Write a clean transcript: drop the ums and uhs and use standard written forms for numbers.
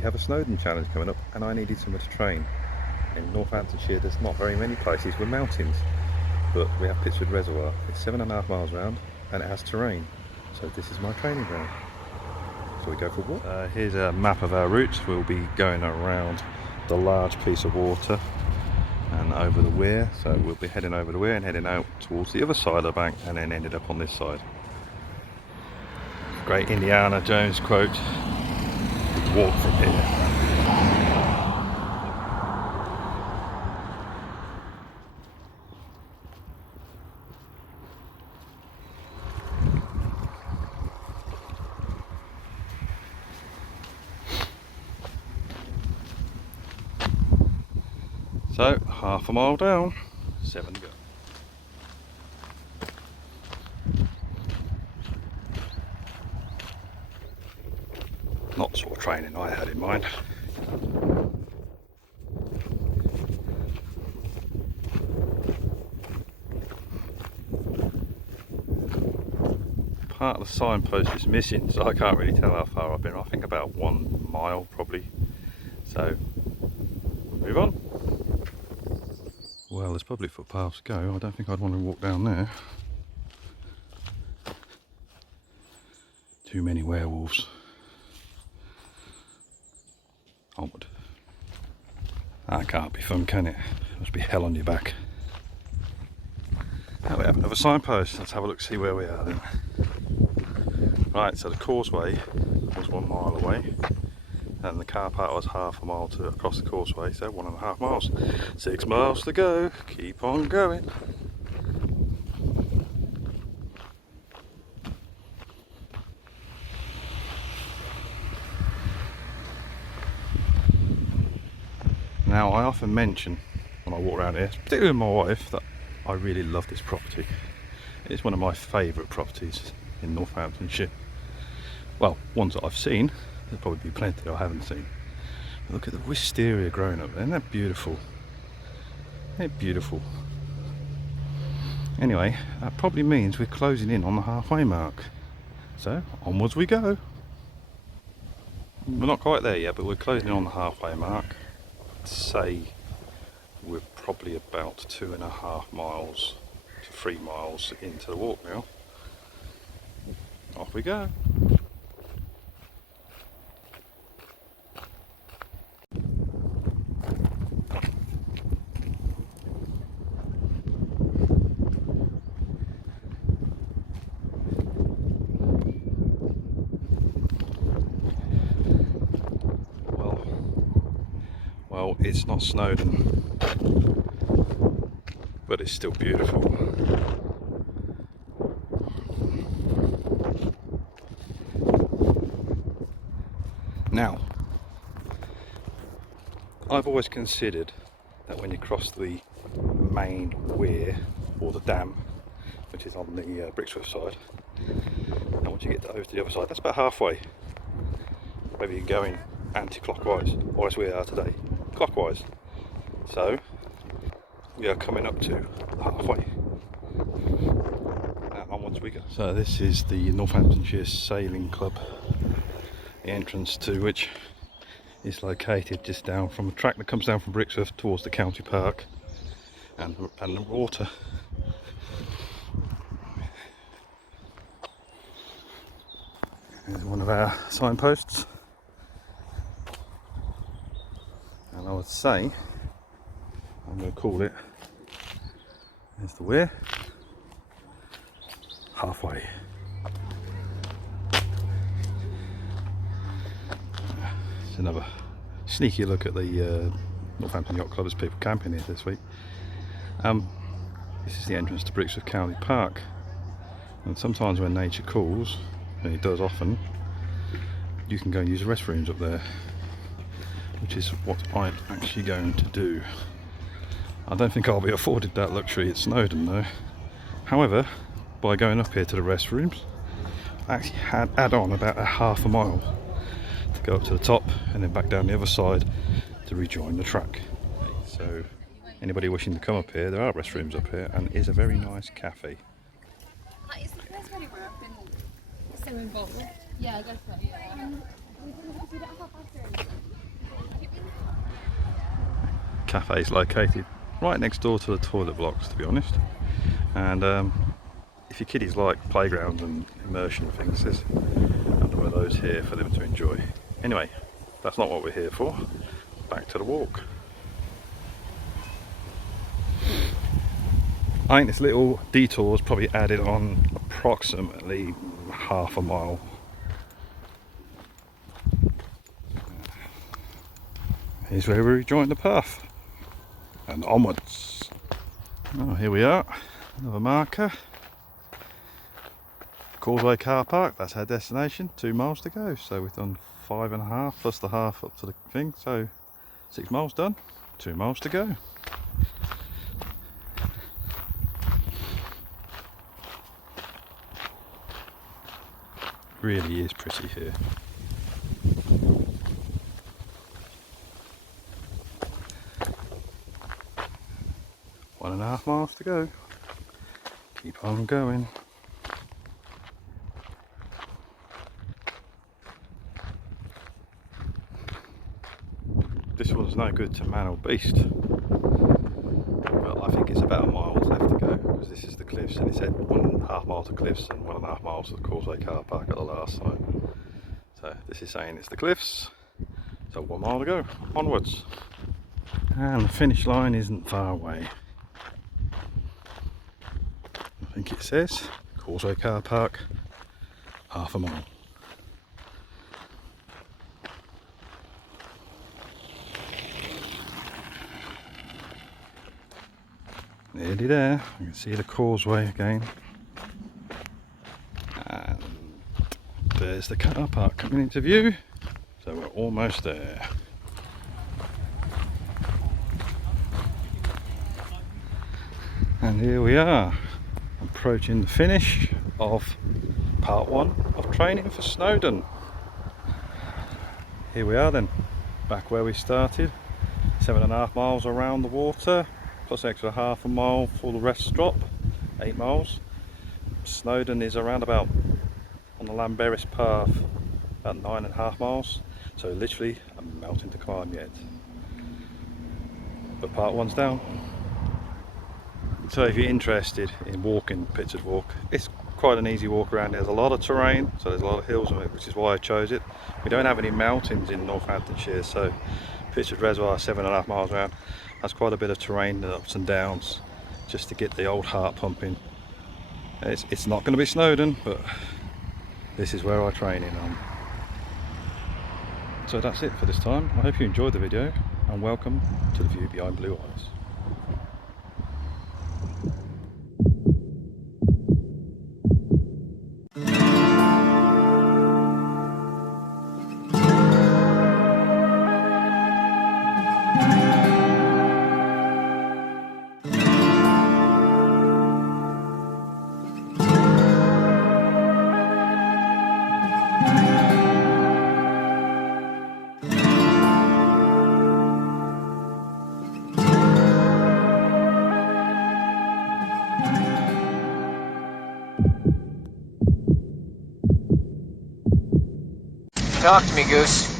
we have a Snowdon challenge coming up and I needed somewhere to train. In Northamptonshire there's not very many places with mountains, but we have Pitsford Reservoir. It's 7.5 miles round and it has terrain, so this is my training ground. So we go for a walk. Here's a map of our routes. We'll be going around the large piece of water and over the weir, so we'll be heading over the weir and heading out towards the other side of the bank and then ended up on this side. Great Indiana Jones quote, walk from here. So, half a mile down, 7 to go. Not the sort of training I had in mind. Part of the signpost is missing, so I can't really tell how far I've been. I think about 1 mile probably. So, move on. Well, there's public footpaths to go. I don't think I'd want to walk down there. Too many werewolves. Onward. That can't be fun, can it? Must be hell on your back. Now we have another signpost. Let's have a look, see where we are then. Right, so the causeway was 1 mile away, and the car park was half a mile to across the causeway, so 1.5 miles. 6 miles to go. Keep on going. Now, I often mention when I walk around here, particularly with my wife, that I really love this property. It's one of my favourite properties in Northamptonshire. Well, ones that I've seen. There'll probably be plenty I haven't seen. But look at the wisteria growing up there. Isn't that beautiful? Isn't it beautiful? Anyway, that probably means we're closing in on the halfway mark. So, onwards we go. We're not quite there yet, but we're closing in on the halfway mark. Say we're probably about 2.5 miles to 3 miles into the walk now. Off we go. Well, it's not Snowdon, but it's still beautiful. Now, I've always considered that when you cross the main weir, or the dam, which is on the Pitsford side, and once you get over to the other side, that's about halfway. Maybe you can go in anti-clockwise, or as we are today, clockwise. So we are coming up to halfway, and onwards we go. So this is the Northamptonshire Sailing Club, the entrance to which is located just down from a track that comes down from Pitsford towards the county park and the water. Here's one of our signposts. And I would say, I'm going to call it, there's the weir, halfway. It's another sneaky look at the Northampton Yacht Club as people camping here this week. This is the entrance to Pitsford County Park, and sometimes when nature calls, and it does often, you can go and use the restrooms up there, which is what I'm actually going to do. I don't think I'll be afforded that luxury at Snowdon though. However, by going up here to the restrooms, I actually add on about a half a mile to go up to the top and then back down the other side to rejoin the track. So anybody wishing to come up here, there are restrooms up here, and it is a very nice cafe. That is the first wedding where I've been so involved. Yeah, go for it. We didn't have to do that half past 3. cafe is located right next door to the toilet blocks, to be honest. And if your kiddies like playgrounds and immersion things, there's one of those here for them to enjoy. Anyway, that's not what we're here for. Back to the walk. I think this little detour is probably added on approximately half a mile. Here's where we rejoin the path and onwards. Oh, here we are, another marker. Causeway car park, that's our destination. 2 miles to go, so we've done 5.5 plus the half up to the thing, so 6 miles done, 2 miles to go. Really is pretty here. One and a half miles to go. Keep on going. This one's no good to man or beast. Well, I think it's about a mile left to go because this is the cliffs, and it said 1.5 miles to cliffs and 1.5 miles to the Causeway car park at the last time. So this is saying it's the cliffs. So 1 mile to go. Onwards. And the finish line isn't far away. I think it says Causeway car park, half a mile. Nearly there. You can see the causeway again. And there's the car park coming into view. So we're almost there. And here we are, approaching the finish of part 1 of training for Snowdon. Here we are then, back where we started, 7.5 miles around the water, plus extra half a mile for the rest stop, 8 miles. Snowdon is around about on the Lamberis path, about 9.5 miles, so literally a mountain to climb yet. But part 1's down. So if you're interested in walking Pitsford Walk, it's quite an easy walk around. There's a lot of terrain, so there's a lot of hills on it, which is why I chose it. We don't have any mountains in Northamptonshire, so Pitsford Reservoir, 7.5 miles around. That's quite a bit of terrain, the ups and downs, just to get the old heart pumping. It's not going to be Snowdon, but this is where I train in on. So that's it for this time. I hope you enjoyed the video, and welcome to the view behind blue eyes. Talk to me, Goose.